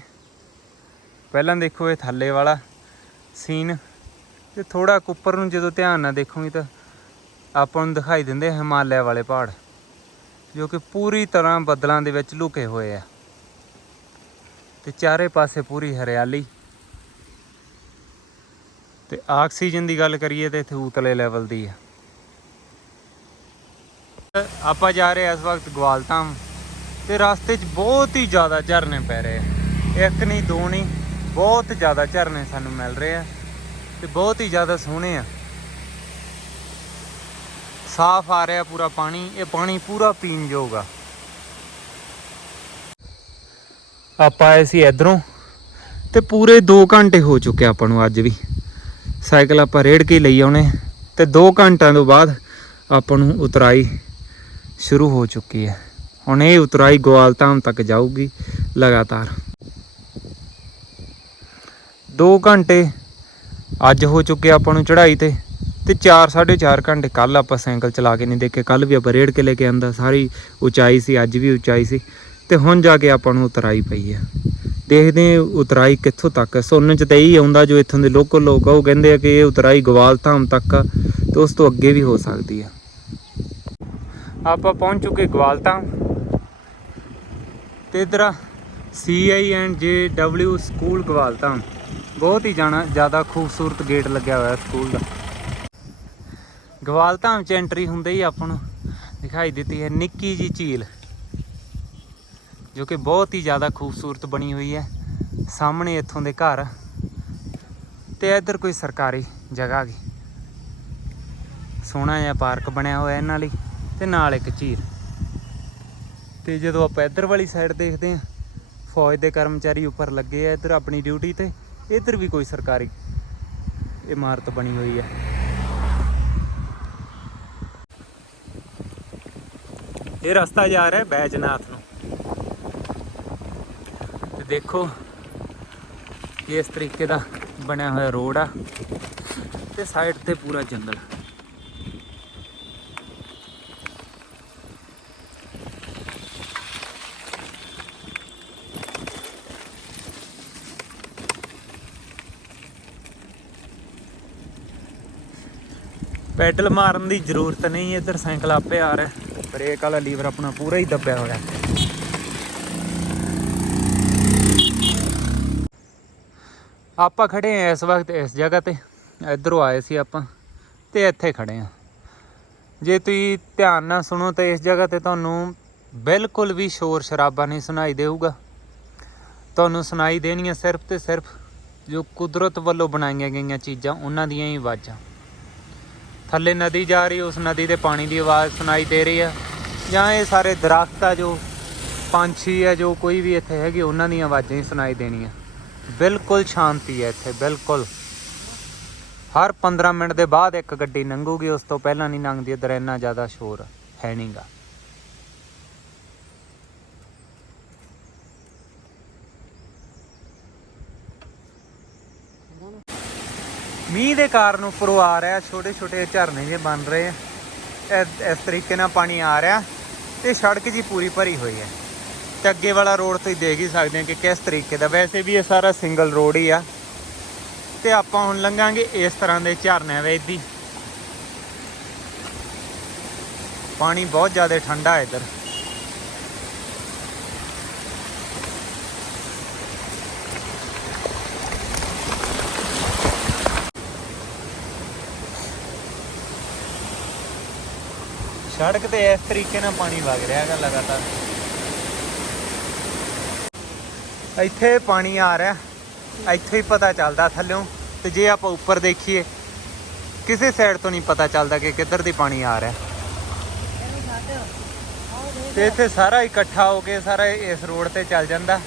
ਪਹਿਲਾਂ ਦੇਖੋ ਇਹ ਥੱਲੇ ਵਾਲਾ ਸੀਨ। ਤੇ ਥੋੜਾ ਉੱਪਰ ਨੂੰ ਜਦੋਂ ਧਿਆਨ ਨਾਲ ਦੇਖੋਗੇ ਤਾਂ ਆਪਾਂ ਨੂੰ ਦਿਖਾਈ ਦਿੰਦੇ ਹਿਮਾਲਿਆ ਵਾਲੇ ਪਹਾੜ, ਜੋ ਕਿ ਪੂਰੀ ਤਰ੍ਹਾਂ ਬੱਦਲਾਂ ਦੇ ਵਿੱਚ ਲੁਕੇ ਹੋਏ ਆ। ਤੇ ਚਾਰੇ ਪਾਸੇ ਪੂਰੀ ਹਰਿਆਲੀ। ਤੇ ਆਕਸੀਜਨ ਦੀ ਗੱਲ ਕਰੀਏ ਤੇ ਇੱਥੇ ਉਤਲੇ ਲੈਵਲ ਦੀ ਆ। ਆਪਾਂ ਜਾ ਰਹੇ ਇਸ ਵਕਤ ਗਵਾਲਤਾਮ ਤੇ ਰਸਤੇ 'ਚ ਬਹੁਤ ਹੀ ਜ਼ਿਆਦਾ ਝਰਨੇ ਪੈ ਰਹੇ ਆ। ਇੱਕ ਨਹੀਂ, ਦੋ ਨਹੀਂ, ਬਹੁਤ ਜ਼ਿਆਦਾ ਝਰਨੇ ਸਾਨੂੰ ਮਿਲ ਰਹੇ ਆ ਤੇ ਬਹੁਤ ਹੀ ਜ਼ਿਆਦਾ ਸੋਹਣੇ ਆ। ਸਾਫ਼ ਆ ਰਿਹਾ ਪੂਰਾ ਪਾਣੀ, ਇਹ ਪਾਣੀ ਪੂਰਾ ਪੀਣ ਯੋਗ ਆ। ਆਪਾਂ ਆਏ ਸੀ ਇਧਰੋਂ ਤੇ ਪੂਰੇ 2 ਘੰਟੇ ਹੋ ਚੁੱਕੇ ਆਪਾਂ ਨੂੰ ਅੱਜ ਵੀ। ਸਾਈਕਲ ਆਪਾਂ ਰੇੜ ਕੇ ਲਈ ਆਉਣੇ ਤੇ 2 ਘੰਟਿਆਂ ਤੋਂ ਬਾਅਦ ਆਪਾਂ ਨੂੰ ਉਤਰਾਈ ਸ਼ੁਰੂ ਹੋ ਚੁੱਕੀ ਹੈ। ਹੁਣ ਇਹ ਉਤਰਾਈ ਗੋਆਲਤਾਮ ਤੱਕ ਜਾਊਗੀ ਲਗਾਤਾਰ। 2 ਘੰਟੇ ਅੱਜ ਹੋ ਚੁੱਕੇ ਆਪਾਂ ਨੂੰ ਚੜ੍ਹਾਈ ਤੇ ਤੇ 4 4.5 ਘੰਟੇ ਕੱਲ ਆਪਾਂ ਸਾਈਕਲ ਚਲਾ ਕੇ ਨਹੀਂ ਦੇਖੇ। ਕੱਲ ਵੀ ਆਪਾਂ ਰੇੜ ਕੇ ਲੈ ਕੇ ਆਂਦਾ, ਸਾਰੀ ਉਚਾਈ ਸੀ, ਅੱਜ ਵੀ ਉਚਾਈ ਸੀ ਤੇ ਹੁਣ ਜਾ ਕੇ ਆਪਾਂ ਨੂੰ ਉਤਰਾਈ ਪਈ ਹੈ। ਦੇਖਦੇ ਉਤਰਾਈ ਕਿੱਥੋਂ ਤੱਕ ਸੁਣਨ ਚ ਤਾਂ ਇਹੀ ਆਉਂਦਾ ਜੋ ਇੱਥੋਂ ਦੇ ਲੋਕਲ ਲੋਕ ਆ, ਉਹ ਕਹਿੰਦੇ ਆ ਕਿ ਇਹ ਉਤਰਾਈ ਗਵਾਲ ਧਾਮ ਤੱਕ ਆ ਤੇ ਉਸ ਤੋਂ ਅੱਗੇ ਵੀ ਹੋ ਸਕਦੀ ਆ। ਆਪਾਂ ਪਹੁੰਚ ਚੁੱਕੇ ਗਵਾਲਧਾਮ ਤੇ ਇਧਰ C I and J W school Gawaldham ਬਹੁਤ ਹੀ ਜਾਣਾ, ਜ਼ਿਆਦਾ ਖੂਬਸੂਰਤ ਗੇਟ ਲੱਗਿਆ ਹੋਇਆ ਸਕੂਲ ਦਾ। ਗਵਾਲ ਧਾਮ ਚ ਐਂਟਰੀ ਹੁੰਦੇ ਹੀ ਆਪਾਂ ਨੂੰ ਦਿਖਾਈ ਦਿੱਤੀ ਹੈ ਨਿੱਕੀ ਜੀ ਝੀਲ। ਜੋ ਕਿ ਬਹੁਤ ਹੀ ਜ਼ਿਆਦਾ ਖੂਬਸੂਰਤ ਬਣੀ ਹੋਈ ਹੈ। ਸਾਹਮਣੇ ਇੱਥੋਂ ਦੇ ਘਰ ਤੇ ਇੱਧਰ ਕੋਈ ਸਰਕਾਰੀ ਜਗ੍ਹਾ ਗਈ ਸੋਹਣਾ ਜਿਹਾ ਪਾਰਕ ਬਣਿਆ ਹੋਇਆ ਇਹਨਾਂ ਲਈ ਤੇ ਨਾਲ ਇੱਕ ਝੀਲ। ਤੇ ਜਦੋਂ ਆਪਾਂ ਇੱਧਰ ਵਾਲੀ ਸਾਈਡ ਦੇਖਦੇ ਹਾਂ, ਫੌਜ ਦੇ ਕਰਮਚਾਰੀ ਉੱਪਰ ਲੱਗੇ ਆ ਇੱਧਰ ਆਪਣੀ ਡਿਊਟੀ ਤੇ, ਇੱਧਰ ਵੀ ਕੋਈ ਸਰਕਾਰੀ ਇਮਾਰਤ ਬਣੀ ਹੋਈ ਹੈ। ਇਹ ਰਸਤਾ ਜਾ ਰਿਹਾ ਬੈਜਨਾਥ ਨੂੰ। ਦੇਖੋ ਇਸ ਤਰੀਕੇ ਦਾ ਬਣਿਆ ਹੋਇਆ ਰੋਡ ਆ ਤੇ ਸਾਈਡ ਤੇ ਪੂਰਾ ਜੰਗਲ। ਪੈਡਲ ਮਾਰਨ ਦੀ ਜ਼ਰੂਰਤ ਨਹੀਂ, ਇੱਧਰ ਸਾਈਕਲ ਆਪੇ ਆ ਰਿਹਾ। ਬ੍ਰੇਕ ਵਾਲਾ ਲੀਵਰ ਆਪਣਾ ਪੂਰਾ ਹੀ ਦੱਬਿਆ ਹੋਇਆ। ਆਪਾਂ ਖੜੇ ਆ ਇਸ ਵਕਤ ਇਸ ਜਗ੍ਹਾ ਤੇ। ਇਧਰੋਂ ਆਏ ਸੀ ਆਪਾਂ ਤੇ ਇੱਥੇ ਖੜੇ ਆ। ਜੇ ਤੁਸੀਂ ਧਿਆਨ ਨਾਲ ਸੁਣੋ ਤਾਂ ਇਸ ਜਗ੍ਹਾ ਤੇ ਤੁਹਾਨੂੰ ਬਿਲਕੁਲ ਵੀ ਸ਼ੋਰ ਸ਼ਰਾਬਾ ਨਹੀਂ ਸੁਣਾਈ ਦੇਊਗਾ। ਤੁਹਾਨੂੰ ਸੁਣਾਈ ਦੇਣੀਆਂ ਸਿਰਫ ਤੇ ਸਿਰਫ ਜੋ ਕੁਦਰਤ ਵੱਲੋਂ ਬਣਾਈਆਂ ਗਈਆਂ ਚੀਜ਼ਾਂ, ਉਹਨਾਂ ਦੀਆਂ ਹੀ ਆਵਾਜ਼ਾਂ। ਥੱਲੇ ਨਦੀ ਜਾ ਰਹੀ, ਉਸ ਨਦੀ ਦੇ ਪਾਣੀ ਦੀ ਆਵਾਜ਼ ਸੁਣਾਈ ਦੇ ਰਹੀ ਆ। ਜਾਂ ਇਹ ਸਾਰੇ ਦਰਖਤ ਆ ਜੋ ਪੰਛੀ ਆ, ਜੋ ਕੋਈ ਵੀ ਇੱਥੇ ਹੈਗੇ, ਉਹਨਾਂ ਦੀਆਂ ਆਵਾਜ਼ਾਂ ਹੀ ਸੁਣਾਈ ਦੇਣੀਆਂ। ਬਿਲਕੁਲ ਸ਼ਾਂਤੀ ਹੈ ਇੱਥੇ, ਬਿਲਕੁਲ। ਹਰ 15 ਮਿੰਟ ਦੇ ਬਾਅਦ ਇੱਕ ਗੱਡੀ ਲੰਘੂਗੀ ਉਸ ਤੋਂ ਪਹਿਲਾਂ ਨਹੀਂ ਲੰਘਦੀ ਇੱਧਰ ਇੰਨਾ ਜ਼ਿਆਦਾ ਸ਼ੋਰ ਹੈ ਨਹੀਂਗਾ ਮੀਂਹ ਦੇ ਕਾਰਨ ਉੱਪਰੋਂ ਆ ਰਿਹਾ ਛੋਟੇ ਛੋਟੇ ਝਰਨੇ ਜਿਹੇ ਬਣ ਰਹੇ ਆ। ਇਸ- ਇਸ ਤਰੀਕੇ ਨਾਲ ਪਾਣੀ ਆ ਰਿਹਾ ਤੇ ਸੜਕ ਜੀ ਪੂਰੀ ਭਰੀ ਹੋਈ ਹੈ। ਤੇ ਅੱਗੇ ਵਾਲਾ ਰੋਡ ਤੁਸੀਂ ਦੇਖ ਹੀ ਸਕਦੇ ਹੋ ਕਿ ਕਿਸ ਤਰੀਕੇ ਦਾ। ਵੈਸੇ ਵੀ ਇਹ ਸਾਰਾ ਸਿੰਗਲ ਰੋਡ ਹੀ ਆ। ਤੇ ਆਪਾਂ ਹੁਣ ਲੰਘਾਂਗੇ ਇਸ ਤਰ੍ਹਾਂ ਦੇ ਝਰਨਿਆਂ ਵਿੱਚ ਦੀ। ਪਾਣੀ ਬਹੁਤ ਜ਼ਿਆਦਾ ਠੰਡਾ ਹੈ ਇੱਧਰ। ਸੜਕ ਤੇ ਇਸ ਤਰੀਕੇ ਨਾਲ ਪਾਣੀ ਵਗ ਰਿਹਾ ਹੈਗਾ ਲਗਾਤਾਰ। ਇੱਥੇ ਪਾਣੀ ਆ ਰਿਹਾ ਇੱਥੇ ਹੀ ਪਤਾ ਚੱਲਦਾ ਥੱਲਿਓਂ। ਤੇ ਜੇ ਆਪਾਂ ਉੱਪਰ ਦੇਖੀਏ, ਕਿਸੇ ਸਾਈਡ ਤੋਂ ਨਹੀਂ ਪਤਾ ਚੱਲਦਾ ਕਿ ਕਿੱਧਰ ਦੀ ਪਾਣੀ ਆ ਰਿਹਾ ਤੇ ਇੱਥੇ ਸਾਰਾ ਇਕੱਠਾ ਹੋ ਕੇ, ਸਾਰਾ ਇਸ ਰੋਡ ਤੇ ਚੱਲ ਜਾਂਦਾ।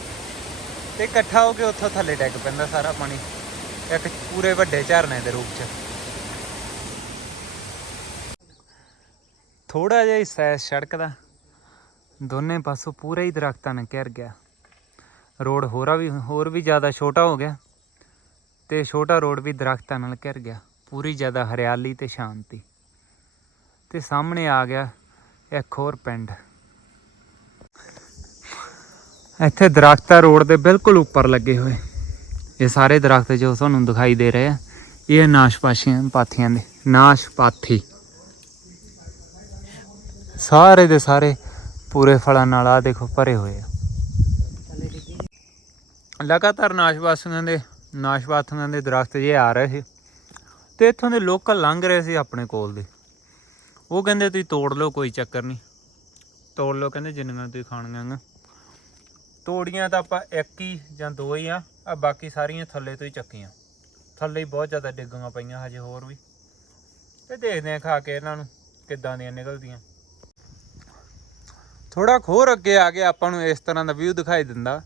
ਤੇ ਇਕੱਠਾ ਹੋ ਕੇ ਉੱਥੋਂ ਥੱਲੇ ਡਿੱਗ ਪੈਂਦਾ ਸਾਰਾ ਪਾਣੀ। ਇੱਕ ਪੂਰੇ ਵੱਡੇ ਝਰਨੇ ਦੇ ਰੂਪ 'ਚ। ਥੋੜਾ ਜਿਹਾ ਹਿੱਸਾ ਹੈ ਸੜਕ ਦਾ। ਦੋਨੇ ਪਾਸੋਂ ਪੂਰਾ ਹੀ ਦਰਖਤਾਂ ਨਾਲ ਘਿਰ ਗਿਆ। ਰੋਡ ਹੋਰਾ ਵੀ, ਹੋਰ ਵੀ ਜ਼ਿਆਦਾ ਛੋਟਾ ਹੋ ਗਿਆ ਤੇ ਛੋਟਾ ਰੋਡ ਵੀ ਦਰਖਤਾਂ ਨਾਲ ਘਿਰ ਗਿਆ, ਪੂਰੀ ਜ਼ਿਆਦਾ ਹਰਿਆਲੀ ਤੇ ਸ਼ਾਂਤੀ। ਤੇ ਸਾਹਮਣੇ ਆ ਗਿਆ ਇੱਕ ਹੋਰ ਪਿੰਡ। ਇੱਥੇ ਦਰਖਤਾਂ ਰੋਡ ਦੇ ਬਿਲਕੁਲ ਉੱਪਰ ਲੱਗੇ ਹੋਏ। ਇਹ ਸਾਰੇ ਦਰਖਤ ਜੋ ਤੁਹਾਨੂੰ ਦਿਖਾਈ ਦੇ ਰਹੇ ਆ, ਇਹ ਨਾਸ਼ਪਾਸ਼ੀਆਂ, ਪਾਥੀਆਂ ਦੇ, ਨਾਸ਼ਪਾਥੀ। ਸਾਰੇ ਦੇ ਸਾਰੇ ਪੂਰੇ ਫਲਾਂ ਨਾਲ ਆ ਦੇਖੋ ਭਰੇ ਹੋਏ ਆ। ਲਗਾਤਾਰ ਨਾਸ਼ਪਾਤੀਆਂ ਦੇ ਨਾਸ਼ਪਾਤੀਆਂ ਦੇ ਦਰਖਤ ਜੇ ਆ ਰਹੇ ਸੀ ਤੇ ਇੱਥੋਂ ਦੇ ਲੋਕਲ ਲੰਘ ਰਹੇ ਸੀ ਆਪਣੇ ਕੋਲ ਦੇ। ਉਹ ਕਹਿੰਦੇ, ਤੁਸੀਂ ਤੋੜ ਲਓ, ਕੋਈ ਚੱਕਰ ਨਹੀਂ। ਤੋੜ ਲਓ, ਕਹਿੰਦੇ, ਜਿੰਨੀਆਂ ਤੁਸੀਂ ਖਾਣੀਆਂ ਗਾ ਤੋੜੀਆਂ ਤਾਂ ਆਪਾਂ ਇੱਕ ਹੀ ਜਾਂ ਦੋ ਹੀ ਆ ਆ ਬਾਕੀ ਸਾਰੀਆਂ ਥੱਲੇ ਤੋਂ ਹੀ ਚੱਕੀਆਂ। ਥੱਲੇ ਹੀ ਬਹੁਤ ਜ਼ਿਆਦਾ ਡਿੱਗੀਆਂ ਪਈਆਂ, ਹਜੇ ਹੋਰ ਵੀ। ਤੇ ਦੇਖਦੇ ਆ ਖਾ ਕੇ ਇਹਨਾਂ ਨੂੰ ਕਿੱਦਾਂ ਦੀਆਂ ਨਿਕਲਦੀਆਂ। ਥੋੜਾ ਖੋਰ ਅੱਗੇ ਆ ਕੇ ਆਪਾਂ ਨੂੰ ਇਸ ਤਰ੍ਹਾਂ ਦਾ ਵਿਊ ਦਿਖਾਈ ਦਿੰਦਾ।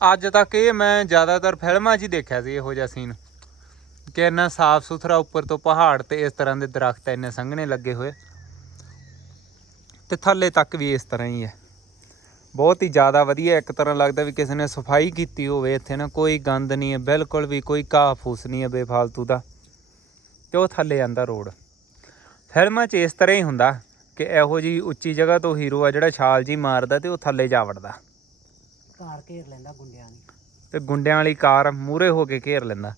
ਅੱਜ ਤੱਕ ਇਹ ਮੈਂ ਜ਼ਿਆਦਾਤਰ ਫਿਲਮਾਂ 'ਚ ਹੀ ਦੇਖਿਆ ਸੀ, ਇਹੋ ਜਿਹਾ ਸੀਨ ਕਿ ਇੰਨਾ ਸਾਫ਼ ਸੁਥਰਾ ਉੱਪਰ ਤੋਂ ਪਹਾੜ ਤੇ ਇਸ ਤਰ੍ਹਾਂ ਦੇ ਦਰਖਤ ਇੰਨੇ ਸੰਘਣੇ ਲੱਗੇ ਹੋਏ। ਤੇ ਥੱਲੇ ਤੱਕ ਵੀ ਇਸ ਤਰ੍ਹਾਂ ਹੀ ਹੈ। ਬਹੁਤ ਹੀ ਜ਼ਿਆਦਾ ਵਧੀਆ, ਇੱਕ ਤਰ੍ਹਾਂ ਲੱਗਦਾ ਵੀ ਕਿਸੇ ਨੇ ਸਫ਼ਾਈ ਕੀਤੀ ਹੋਵੇ ਇੱਥੇ ਨਾ, ਕੋਈ ਗੰਦ ਨਹੀਂ ਹੈ, ਬਿਲਕੁਲ ਵੀ ਕੋਈ ਘਾਹ ਫੂਸ ਨਹੀਂ ਹੈ ਬੇਫਾਲਤੂ ਦਾ। ਤੇ ਉਹ ਥੱਲੇ ਆਂਦਾ ਰੋਡ। ਫਿਲਮਾਂ 'ਚ ਇਸ ਤਰ੍ਹਾਂ ਹੀ ਹੁੰਦਾ ਕਿ ਇਹੋ ਜੀ ਉੱਚੀ ਜਗ੍ਹਾ ਤੋਂ ਹੀਰੋ ਆ ਜਿਹੜਾ ਛਾਲ ਜੀ ਮਾਰਦਾ ਤੇ ਉਹ ਥੱਲੇ ਜਾ ਵੜਦਾ। ਕਾਰ ਘੇਰ ਲੈਂਦਾ ਗੁੰਡਿਆਂ ਨੇ ਤੇ ਗੁੰਡਿਆਂ ਵਾਲੀ ਕਾਰ ਮੂਰੇ ਹੋ ਕੇ ਘੇਰ ਲੈਂਦਾ।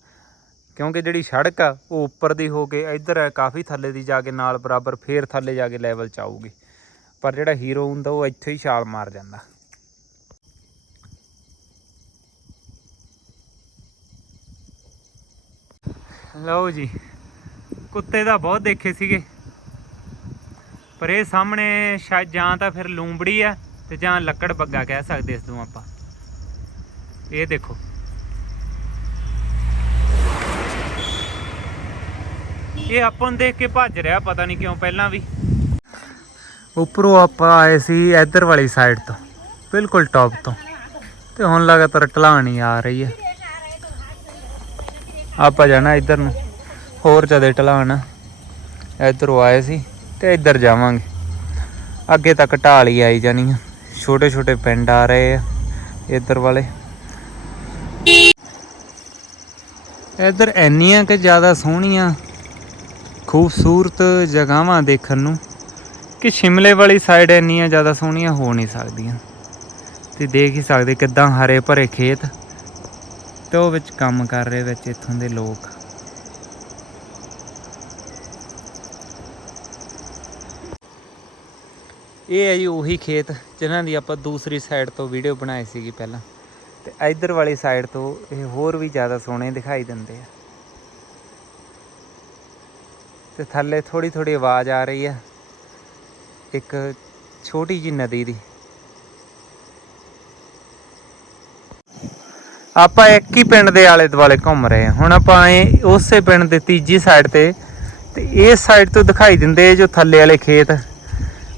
ਕਿਉਂਕਿ ਜਿਹੜੀ ਸੜਕ ਆ, ਉਹ ਉੱਪਰ ਦੀ ਹੋ ਕੇ ਇੱਧਰ ਹੈ ਕਾਫੀ ਥੱਲੇ ਦੀ ਜਾ ਕੇ ਨਾਲ ਬਰਾਬਰ ਫੇਰ ਥੱਲੇ ਜਾ ਕੇ ਲੈਵਲ ਚ ਆਊਗੀ। ਪਰ ਜਿਹੜਾ ਹੀਰੋ ਹੁੰਦਾ, ਉਹ ਇੱਥੇ ਹੀ ਛਾਲ ਮਾਰ ਜਾਂਦਾ। ਲਓ ਜੀ, ਕੁੱਤੇ ਦਾ ਬਹੁਤ ਦੇਖੇ ਸੀਗੇ। ਪਰ ਇਹ ਸਾਹਮਣੇ ਸ਼ਾਇਦ ਜਾਂ ਤਾਂ ਫਿਰ ਲੂੰਬੜੀ ਆ ਤੇ ਜਾਂ ਲੱਕੜ ਬੱਗਾ ਕਹਿ ਸਕਦੇ ਇਸ ਨੂੰ ਆਪਾਂ। ਇਹ ਦੇਖੋ। ਇਹ ਆਪਾਂ ਨੂੰ ਦੇਖ ਕੇ ਭੱਜ ਰਿਹਾ, ਪਤਾ ਨਹੀਂ ਕਿਉਂ ਪਹਿਲਾਂ ਵੀ। ਉੱਪਰੋਂ ਆਪਾਂ ਆਏ ਸੀ ਇੱਧਰ ਵਾਲੀ ਸਾਈਡ ਤੋਂ, ਬਿਲਕੁਲ ਟੌਪ ਤੋਂ। ਤੇ ਹੁਣ ਲਗਾਤਾਰ ਢਲਾਣ ਆ ਰਹੀ ਹੈ। ਆਪਾਂ ਜਾਣਾ ਇੱਧਰ ਨੂੰ। ਹੋਰ ਜ਼ਿਆਦਾ ਢਲਾਣ ਇੱਧਰੋਂ ਆਏ ਸੀ ਤੇ ਇੱਧਰ ਜਾਵਾਂਗੇ। ਅੱਗੇ ਤੱਕ ਢਾਲ ਹੀ ਆਈ ਜਾਣੀ ਆ। ਛੋਟੇ ਛੋਟੇ ਪਿੰਡ ਆ ਰਹੇ ਆ ਇੱਧਰ ਵਾਲੇ। ਇੱਧਰ ਇੰਨੀਆਂ ਕਿ ਜ਼ਿਆਦਾ ਸੋਹਣੀਆਂ, ਖੂਬਸੂਰਤ ਜਗ੍ਹਾਵਾਂ ਦੇਖਣ ਨੂੰ ਕਿ ਸ਼ਿਮਲੇ ਵਾਲੀ ਸਾਈਡ ਇੰਨੀਆਂ ਜ਼ਿਆਦਾ ਸੋਹਣੀਆਂ ਹੋ ਨਹੀਂ ਸਕਦੀਆਂ। ਤੇ ਦੇਖ ਹੀ ਸਕਦੇ ਕਿੱਦਾਂ ਹਰੇ ਭਰੇ ਖੇਤ ਤੇ ਉਹ ਵਿੱਚ ਕੰਮ ਕਰ ਰਹੇ ਵਿੱਚ ਇੱਥੋਂ ਦੇ ਲੋਕ। ਇਹ ਹੈ ਜੀ ਉਹੀ ਖੇਤ ਜਿਨ੍ਹਾਂ ਦੀ ਆਪਾਂ ਦੂਸਰੀ ਸਾਈਡ ਤੋਂ ਵੀਡੀਓ ਬਣਾਈ ਸੀਗੀ ਪਹਿਲਾਂ। ਤੇ ਇਧਰ ਵਾਲੀ ਸਾਈਡ ਤੋਂ ਇਹ ਹੋਰ ਵੀ ਜ਼ਿਆਦਾ ਸੋਹਣੇ ਦਿਖਾਈ ਦਿੰਦੇ ਆ। ਤੇ ਥੱਲੇ ਥੋੜੀ ਥੋੜੀ ਆਵਾਜ਼ ਆ ਰਹੀ ਹੈ ਇੱਕ ਛੋਟੀ ਜੀ ਨਦੀ ਦੀ। ਆਪਾਂ ਇੱਕ ਹੀ ਪਿੰਡ ਦੇ ਆਲੇ ਦੁਆਲੇ ਘੁੰਮ ਰਹੇ ਹਾਂ। ਹੁਣ ਆਪਾਂ ਆਏ ਉਸੇ ਪਿੰਡ ਦੇ ਤੀਜੀ ਸਾਈਡ ਤੇ ਤੇ ਇਸ ਸਾਈਡ ਤੋਂ ਦਿਖਾਈ ਦਿੰਦੇ ਜੋ ਥੱਲੇ ਵਾਲੇ ਖੇਤ।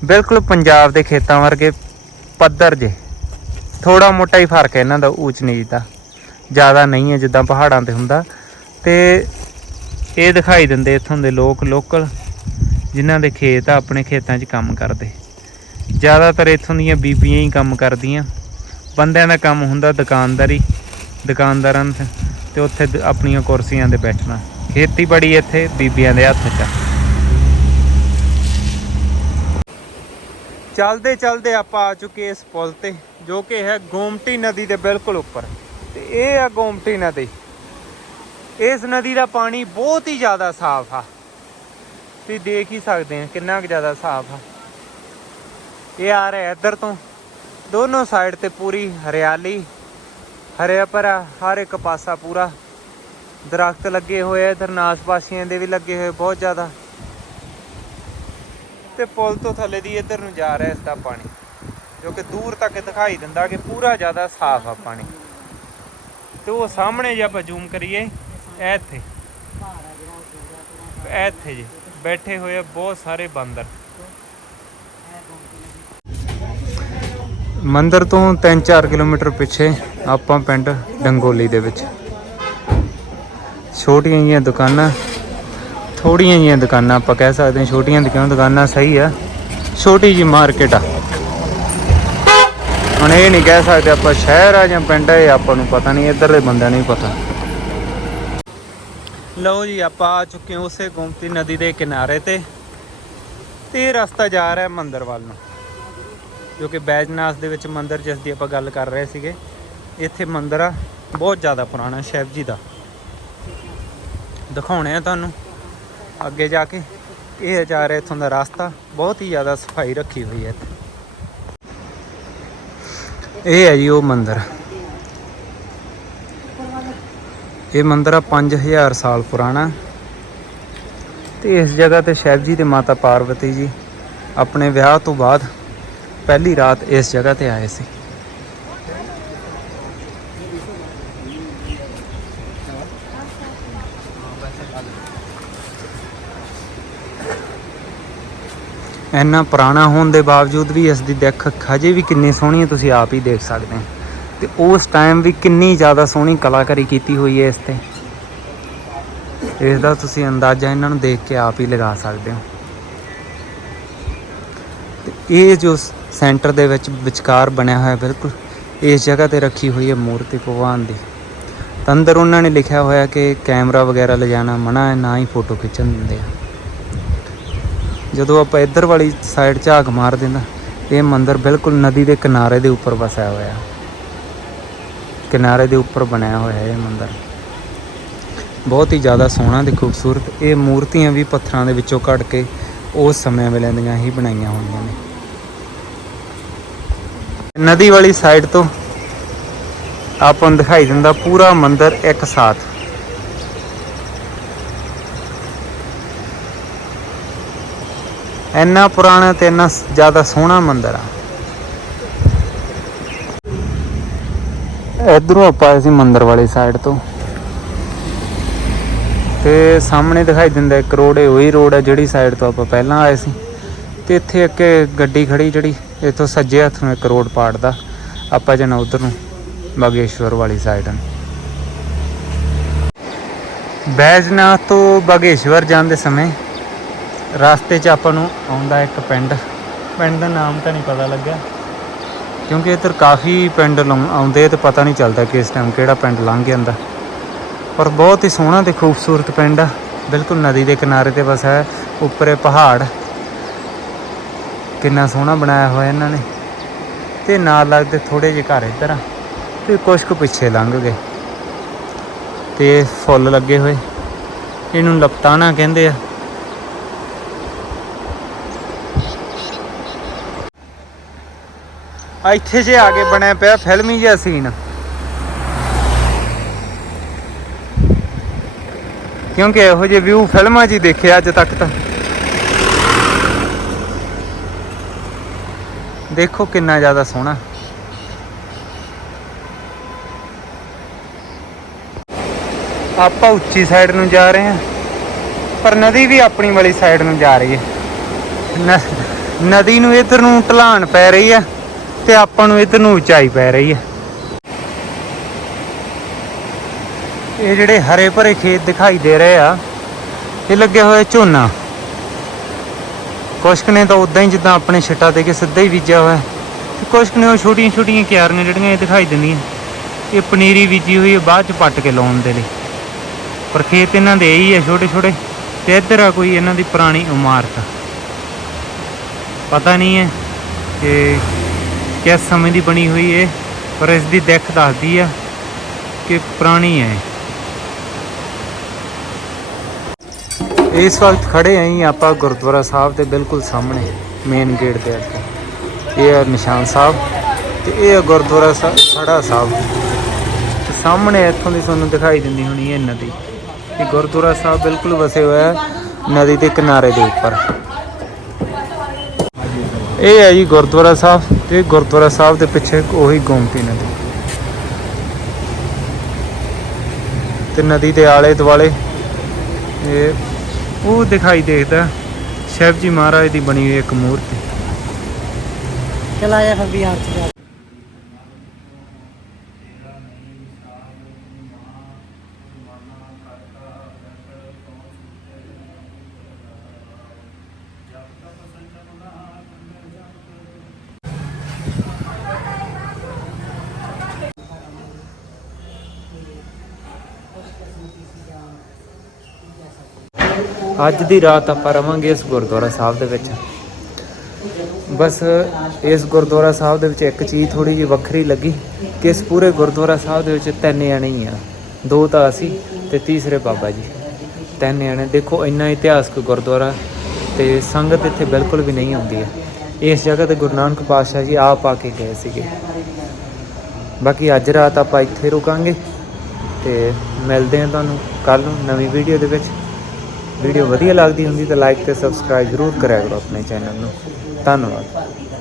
ਬਿਲਕੁਲ ਪੰਜਾਬ ਦੇ ਖੇਤਾਂ ਵਰਗੇ ਪੱਧਰ ਜੇ ਥੋੜਾ ਮੋਟਾ ਹੀ ਫ਼ਰਕ ਹੈ ਇਹਨਾਂ ਦਾ ਊਚ ਨੀਚ ਦਾ। ਜ਼ਿਆਦਾ ਨਹੀਂ ਹੈ ਜਿੱਦਾਂ ਪਹਾੜਾਂ ਤੇ ਹੁੰਦਾ। ਤੇ ਇਹ ਦਿਖਾਈ ਦਿੰਦੇ ਇੱਥੋਂ ਦੇ ਲੋਕ ਲੋਕਲ, ਜਿਨ੍ਹਾਂ ਦੇ ਖੇਤ ਆ, ਆਪਣੇ ਖੇਤਾਂ 'ਚ ਕੰਮ ਕਰਦੇ। ਜ਼ਿਆਦਾਤਰ ਇੱਥੋਂ ਦੀਆਂ ਬੀਬੀਆਂ ਹੀ ਕੰਮ ਕਰਦੀਆਂ। ਬੰਦਿਆਂ ਦਾ ਕੰਮ ਹੁੰਦਾ ਦੁਕਾਨਦਾਰੀ, ਦੁਕਾਨਦਾਰਾਂ ਤੇ- ਤੇ ਉੱਥੇ ਆਪਣੀਆਂ ਕੁਰਸੀਆਂ ਤੇ ਬੈਠਣਾ। ਖੇਤੀਬਾੜੀ ਇੱਥੇ ਬੀਬੀਆਂ ਦੇ ਹੱਥ 'ਚ ਆ। ਚਲਦੇ ਚਲਦੇ ਆਪਾਂ ਆ ਚੁੱਕੇ ਇਸ ਪੁਲ ਤੇ, ਜੋ ਕਿ ਹੈ ਗੋਮਟੀ ਨਦੀ ਦੇ ਬਿਲਕੁਲ ਉੱਪਰ। ਤੇ ਇਹ ਆ ਗੋਮਟੀ ਨਦੀ। ਇਸ ਨਦੀ ਦਾ ਪਾਣੀ ਬਹੁਤ ਹੀ ਜ਼ਿਆਦਾ ਸਾਫ਼ ਆ। ਤੁਸੀਂ ਦੇਖ ਹੀ ਸਕਦੇ ਆ ਕਿੰਨਾ ਕੁ ਜ਼ਿਆਦਾ ਸਾਫ਼ ਆ। ਇਹ ਆ ਰਿਹਾ ਇੱਧਰ ਤੋਂ। ਦੋਨੋਂ ਸਾਈਡ ਤੇ ਪੂਰੀ ਹਰਿਆਲੀ ਹਰਿਆ ਭਰਾ ਹਰ ਇੱਕ ਪਾਸਾ ਪੂਰਾ। ਦਰਖਤ ਲੱਗੇ ਹੋਏ ਆ ਇਧਰ, ਨਾਸਪਾਸੀਆਂ ਦੇ ਵੀ ਲੱਗੇ ਹੋਏ ਬਹੁਤ ਜ਼ਿਆਦਾ। ਤੇ ਪੁਲ ਤੋਂ ਥੱਲੇ ਦੀ ਇੱਧਰ ਨੂੰ ਜਾ ਰਿਹਾ ਇਸ ਦਾ ਪਾਣੀ, ਜੋ ਕਿ ਦੂਰ ਤੱਕ ਦਿਖਾਈ ਦਿੰਦਾ ਕਿ ਪੂਰਾ ਜ਼ਿਆਦਾ ਸਾਫ਼ ਆ ਪਾਣੀ। ਤੇ ਉਹ ਸਾਹਮਣੇ ਜੇ ਆਪਾਂ ਜ਼ੂਮ ਕਰੀਏ, ਇੱਥੇ ਇੱਥੇ ਜੀ, ਬੈਠੇ ਹੋਏ ਬਹੁਤ ਸਾਰੇ ਬਾਂਦਰ। ਮੰਦਰ ਤੋਂ 3-4 ਕਿਲੋਮੀਟਰ ਪਿੱਛੇ ਆਪਾਂ ਪਿੰਡ ਡੰਗੋਲੀ ਦੇ ਵਿੱਚ। ਛੋਟੀਆਂ ਜਿਹੀਆਂ ਦੁਕਾਨਾਂ ਥੋੜੀਆਂ ਜਿਹੀਆਂ ਦੁਕਾਨਾਂ ਆਪਾਂ ਕਹਿ ਸਕਦੇ ਹਾਂ, ਛੋਟੀਆਂ ਦੁਕਾਨਾਂ ਦੁਕਾਨਾਂ ਸਹੀ ਆ? ਛੋਟੀ ਜੀ ਮਾਰਕੀਟ ਆ। ਹੁਣ ਇਹ ਨਹੀਂ ਕਹਿ ਸਕਦੇ ਆਪਾਂ ਸ਼ਹਿਰ ਆ ਜਾਂ ਪਿੰਡ ਆ, ਇਹ ਆਪਾਂ ਨੂੰ ਪਤਾ ਨਹੀਂ, ਇੱਧਰਲੇ ਬੰਦਿਆਂ ਨੂੰ ਪਤਾ। ਲਓ ਜੀ, ਆਪਾਂ ਆ ਚੁੱਕੇ ਹਾਂ ਉਸੇ ਗੋਮਤੀ ਨਦੀ ਦੇ ਕਿਨਾਰੇ ਤੇ। ਤੇ ਰਸਤਾ ਜਾ ਰਿਹਾ ਮੰਦਰ ਵੱਲ ਨੂੰ, ਜੋ ਕਿ ਬੈਜਨਾਥ ਦੇ ਵਿੱਚ ਮੰਦਰ ਜਿਸ ਦੀ ਆਪਾਂ ਗੱਲ ਕਰ ਰਹੇ ਸੀਗੇ। ਇੱਥੇ ਮੰਦਰ ਆ, ਬਹੁਤ ਜ਼ਿਆਦਾ ਪੁਰਾਣਾ, ਸ਼ਿਵ ਜੀ ਦਾ। ਦਿਖਾਉਣੇ ਆ ਤੁਹਾਨੂੰ। ਅੱਗੇ ਜਾ ਕੇ। ਇਹ ਜਾ ਰਿਹਾ ਇੱਥੋਂ ਦਾ ਰਸਤਾ। ਬਹੁਤ ਹੀ ਜ਼ਿਆਦਾ ਸਫ਼ਾਈ ਰੱਖੀ ਹੋਈ ਹੈ ਇੱਥੇ। ਇਹ ਹੈ ਜੀ ਉਹ ਮੰਦਿਰ। ਇਹ ਮੰਦਿਰ ਆ 5000 ਸਾਲ ਪੁਰਾਣਾ। ਤੇ ਇਸ ਜਗ੍ਹਾ ਤੇ ਸ਼ਿਵ ਜੀ ਤੇ ਮਾਤਾ ਪਾਰਵਤੀ ਜੀ ਆਪਣੇ ਵਿਆਹ ਤੋਂ ਬਾਅਦ ਪਹਿਲੀ ਰਾਤ ਇਸ ਜਗ੍ਹਾ ਤੇ ਆਏ ਸੀ। ਇੰਨਾ ਪੁਰਾਣਾ ਹੋਣ ਦੇ ਬਾਵਜੂਦ ਵੀ ਇਸ ਦੀ ਦਿੱਖ ਹਜੇ ਵੀ ਕਿੰਨੀ ਸੋਹਣੀ ਹੈ, ਤੁਸੀਂ ਆਪ ਹੀ ਦੇਖ ਸਕਦੇ ਹੋ। ਤੇ ਉਸ ਟਾਈਮ ਵੀ ਕਿੰਨੀ ਜ਼ਿਆਦਾ ਸੋਹਣੀ ਕਲਾਕਾਰੀ ਕੀਤੀ ਹੋਈ ਹੈ ਇਸ ਤੇ। ਇਸ ਦਾ ਤੁਸੀਂ ਅੰਦਾਜ਼ਾ ਇਹਨਾਂ ਨੂੰ ਦੇਖ ਕੇ ਆਪ ਹੀ ਲਗਾ ਸਕਦੇ ਹੋ। ਤੇ ਇਹ ਜੋ ਸੈਂਟਰ ਦੇ ਵਿੱਚ ਵਿਚਕਾਰ ਬਣਿਆ ਹੋਇਆ ਬਿਲਕੁਲ ਇਸ ਜਗ੍ਹਾ ਤੇ ਰੱਖੀ ਹੋਈ ਹੈ ਮੂਰਤੀ ਭਗਵਾਨ ਦੀ। ਅੰਦਰ ਉਹਨਾਂ ਨੇ ਲਿਖਿਆ ਹੋਇਆ ਕਿ ਕੈਮਰਾ ਵਗੈਰਾ ਲਿਜਾਣਾ ਮਨਾ ਹੈ, ਨਾ ਹੀ ਫੋਟੋ ਖਿੱਚਣ ਦਿੰਦੇ ਆ। ਜਦੋਂ ਆਪਾਂ ਇੱਧਰ ਵਾਲੀ ਸਾਈਡ ਝਾਕ ਮਾਰਦੇ ਨਾ ਇਹ ਮੰਦਿਰ ਬਿਲਕੁਲ ਨਦੀ ਦੇ ਕਿਨਾਰੇ ਦੇ ਉੱਪਰ ਵਸਿਆ ਹੋਇਆ। ਕਿਨਾਰੇ ਦੇ ਉੱਪਰ ਬਣਿਆ ਹੋਇਆ ਇਹ ਮੰਦਿਰ। ਬਹੁਤ ਹੀ ਜ਼ਿਆਦਾ ਸੋਹਣਾ ਤੇ ਖੂਬਸੂਰਤ, ਇਹ ਮੂਰਤੀਆਂ ਵੀ ਪੱਥਰਾਂ ਦੇ ਵਿੱਚੋਂ ਕੱਢ ਕੇ ਉਸ ਸਮੇਂ ਵੇਲੇ ਦੀਆਂ ਹੀ ਬਣਾਈਆਂ ਹੋਈਆਂ ਨੇ। ਨਦੀ ਵਾਲੀ ਸਾਈਡ ਤੋਂ ਆਪਾਂ ਨੂੰ ਦਿਖਾਈ ਦਿੰਦਾ ਪੂਰਾ ਮੰਦਿਰ ਇੱਕ ਸਾਥ। ਇੰਨਾ ਪੁਰਾਣਾ ਤੇ ਇੰਨਾ ਸ- ਜ਼ਿਆਦਾ ਸੋਹਣਾ ਮੰਦਿਰ ਆ। ਇਧਰੋਂ ਆਪਾਂ ਆਏ ਸੀ ਮੰਦਿਰ ਵਾਲੀ ਸਾਈਡ ਤੋਂ। ਤੇ ਸਾਹਮਣੇ ਦਿਖਾਈ ਦਿੰਦਾ ਇੱਕ ਰੋਡ ਹੈ ਉਹੀ ਰੋਡ ਹੈ ਜਿਹੜੀ ਸਾਈਡ ਤੋਂ ਆਪਾਂ ਪਹਿਲਾਂ ਆਏ ਸੀ। ਤੇ ਇੱਥੇ ਇੱਕ ਗੱਡੀ ਖੜੀ ਜਿਹੜੀ, ਇੱਥੋਂ ਸੱਜੇ ਹੱਥ ਨੂੰ ਇੱਕ ਰੋਡ ਪਾੜਦਾ। ਆਪਾਂ ਜਾਣਾ ਉਧਰ ਨੂੰ, ਬਾਗੇਸ਼ਵਰ ਵਾਲੀ ਸਾਈਡ ਨੂੰ। ਬੈਜਨਾਥ ਤੋਂ ਬਾਗੇਸ਼ਵਰ ਜਾਂਦੇ ਸਮੇਂ ਰਸਤੇ 'ਚ ਆਪਾਂ ਨੂੰ ਆਉਂਦਾ ਇੱਕ ਪਿੰਡ। ਪਿੰਡ ਦਾ ਨਾਮ ਤਾਂ ਨਹੀਂ ਪਤਾ ਲੱਗਿਆ। ਕਿਉਂਕਿ ਇੱਧਰ ਕਾਫੀ ਪਿੰਡ ਲੰਘ- ਆਉਂਦੇ ਤੇ ਪਤਾ ਨਹੀਂ ਚੱਲਦਾ ਕਿ ਇਸ ਟਾਈਮ ਕਿਹੜਾ ਪਿੰਡ ਲੰਘ ਜਾਂਦਾ। ਪਰ ਬਹੁਤ ਹੀ ਸੋਹਣਾ ਤੇ ਖੂਬਸੂਰਤ ਪਿੰਡ ਆ। ਬਿਲਕੁਲ ਨਦੀ ਦੇ ਕਿਨਾਰੇ ਤੇ ਵਸਿਆ ਹੈ। ਉੱਪਰ ਪਹਾੜ। ਕਿੰਨਾ ਸੋਹਣਾ ਬਣਾਇਆ ਹੋਇਆ ਇਹਨਾਂ ਨੇ। ਤੇ ਨਾਲ ਲੱਗਦੇ ਥੋੜੇ ਜਿਹੇ ਘਰ ਇੱਧਰ ਆ। ਤੇ ਕੁਛ ਕੁ ਪਿੱਛੇ ਲੰਘ ਗਏ। ਤੇ ਫੁੱਲ ਲੱਗੇ ਹੋਏ। ਇਹਨੂੰ ਲਪਟਾਣਾ ਕਹਿੰਦੇ ਆ। ਇੱਥੇ ਜੇ ਆ ਕੇ ਬਣਿਆ ਪਿਆ ਫਿਲਮੀ ਜਿਹਾ ਸੀਨ। ਕਿਉਂਕਿ ਇਹੋ ਜਿਹੇ ਵਿਊ ਫਿਲਮਾਂ 'ਚ ਹੀ ਦੇਖੇ ਅੱਜ ਤੱਕ ਤਾਂ। ਦੇਖੋ ਕਿੰਨਾ ਜ਼ਿਆਦਾ ਸੋਹਣਾ। ਆਪਾਂ ਉੱਚੀ ਸਾਈਡ ਨੂੰ ਜਾ ਰਹੇ ਹਾਂ, ਪਰ ਨਦੀ ਵੀ ਆਪਣੀ ਵਾਲੀ ਸਾਈਡ ਨੂੰ ਜਾ ਰਹੀ ਹੈ। ਨਦੀ ਨੂੰ ਇਧਰ ਨੂੰ ਢਲਾਣ ਪੈ ਰਹੀ ਹੈ। ਤੇ ਆਪਾਂ ਨੂੰ ਇਧਰ ਨੂੰ ਉਚਾਈ ਪੈ ਰਹੀ ਹੈ। ਇਹ ਜਿਹੜੇ ਹਰੇ ਭਰੇ ਖੇਤ ਦਿਖਾਈ ਦੇ ਰਹੇ ਆ, ਇਹ ਲੱਗੇ ਹੋਏ ਝੋਨਾ। ਕੁਛ ਨੇ ਤਾਂ ਉਦਾਂ ਹੀ ਜਿੱਦਾਂ ਆਪਣੇ ਛਿੱਟਾ ਦੇ ਕੇ ਸਿੱਧਾ ਹੀ ਬੀਜਿਆ ਹੋਇਆ। ਤੇ ਕੁਛ ਨੇ ਉਹ ਛੋਟੀਆਂ ਛੋਟੀਆਂ ਕਿਆਰੀਆਂ ਜਿਹੜੀਆਂ ਇਹ ਦਿਖਾਈ ਦਿੰਦੀਆਂ। ਇਹ ਪਨੀਰੀ ਬੀਜੀ ਹੋਈ ਹੈ, ਬਾਅਦ ਚ ਪੱਟ ਕੇ ਲਾਉਣ ਦੇ ਲਈ। ਪਰ ਖੇਤ ਇਹਨਾਂ ਦੇ ਇਹੀ ਹੈ ਛੋਟੇ ਛੋਟੇ ਤੇ ਇੱਧਰ ਆ ਕੋਈ ਇਹਨਾਂ ਦੀ ਪੁਰਾਣੀ ਇਮਾਰਤ। ਪਤਾ ਨਹੀਂ ਹੈ ਕਿ ਕਿਸ ਸਮੇਂ ਦੀ ਬਣੀ ਹੋਈ ਹੈ ਪਰ ਇਸ ਦੀ ਦਿੱਖ ਦੱਸਦੀ ਆ ਕਿ ਪੁਰਾਣੀ ਹੈ ਇਸ ਵਕਤ ਖੜੇ ਆਂ ਜੀ ਆਪਾਂ ਗੁਰਦੁਆਰਾ ਸਾਹਿਬ ਦੇ ਬਿਲਕੁਲ ਸਾਹਮਣੇ ਮੇਨ ਗੇਟ ਦੇ ਅੱਗੇ। ਇਹ ਹੈ ਨਿਸ਼ਾਨ ਸਾਹਿਬ ਤੇ ਇਹ ਹੈ ਗੁਰਦੁਆਰਾ ਸਾਹਿਬ ਖੜਾ ਸਾਹਿਬ। ਤੇ ਸਾਹਮਣੇ ਇੱਥੋਂ ਦੀ ਤੁਹਾਨੂੰ ਦਿਖਾਈ ਦਿੰਦੀ ਹੋਣੀ ਇਹ ਨਦੀ। ਇਹ ਗੁਰਦੁਆਰਾ ਸਾਹਿਬ ਬਿਲਕੁਲ ਵਸੇ ਹੋਇਆ ਹੈ ਨਦੀ ਦੇ ਕਿਨਾਰੇ ਦੇ ਉੱਪਰ। ਇਹ ਹੈ ਜੀ ਗੁਰਦੁਆਰਾ ਸਾਹਿਬ। ਤੇ ਗੁਰਦੁਆਰਾ ਸਾਹਿਬ ਦੇ ਪਿੱਛੇ ਉਹੀ ਗੋਮਤੀ ਨਦੀ। ਤੇ ਨਦੀ ਦੇ ਆਲੇ ਦੁਆਲੇ ਇਹ ਉਹ ਦਿਖਾਈ ਦੇਖਦਾ ਸ਼ਿਵ ਜੀ ਮਹਾਰਾਜ ਦੀ ਬਣੀ ਹੋਈ ਇੱਕ ਮੂਰਤੀ। ਚਲ ਫਿਰ ਬਿਹਾਰ ਚ ਅੱਜ ਦੀ ਰਾਤ ਆਪਾਂ ਰਵਾਂਗੇ ਇਸ ਗੁਰਦੁਆਰਾ ਸਾਹਿਬ ਦੇ ਵਿੱਚ। ਬਸ ਇਸ ਗੁਰਦੁਆਰਾ ਸਾਹਿਬ ਦੇ ਵਿੱਚ ਇੱਕ ਚੀਜ਼ ਥੋੜੀ ਜਿਹੀ ਵੱਖਰੀ ਲੱਗੀ ਕਿ ਇਸ ਪੂਰੇ ਗੁਰਦੁਆਰਾ ਸਾਹਿਬ ਦੇ ਵਿੱਚ ਤਿੰਨ ਜਣੇ ਹੀ ਆ। ਦੋ ਤਾਂ ਅਸੀਂ ਤੇ ਤੀਸਰੇ ਬਾਬਾ ਜੀ। ਤਿੰਨ ਜਣੇ। ਦੇਖੋ, ਇੰਨਾ ਇਤਿਹਾਸਕ ਗੁਰਦੁਆਰਾ ਤੇ ਸੰਗਤ ਇੱਥੇ ਬਿਲਕੁਲ ਵੀ ਨਹੀਂ ਹੁੰਦੀ ਹੈ। ਇਸ ਜਗ੍ਹਾ ਤੇ ਗੁਰੂ ਨਾਨਕ ਪਾਤਸ਼ਾਹ ਜੀ ਆਪ ਆ ਕੇ ਗਏ ਸੀਗੇ। ਬਾਕੀ ਅੱਜ ਰਾਤ ਆਪਾਂ ਇੱਥੇ ਰੁਕਾਂਗੇ ਤੇ ਮਿਲਦੇ ਹਾਂ ਤੁਹਾਨੂੰ ਕੱਲ ਨੂੰ ਨਵੀਂ ਵੀਡੀਓ ਦੇ ਵਿੱਚ। ਵੀਡੀਓ ਵਧੀਆ ਲੱਗਦੀ ਹੁੰਦੀ ਤਾਂ ਲਾਈਕ ਤੇ ਸਬਸਕ੍ਰਾਈਬ ਜ਼ਰੂਰ ਕਰਿਆ ਕਰੋ ਆਪਣੇ ਚੈਨਲ ਨੂੰ। ਧੰਨਵਾਦ।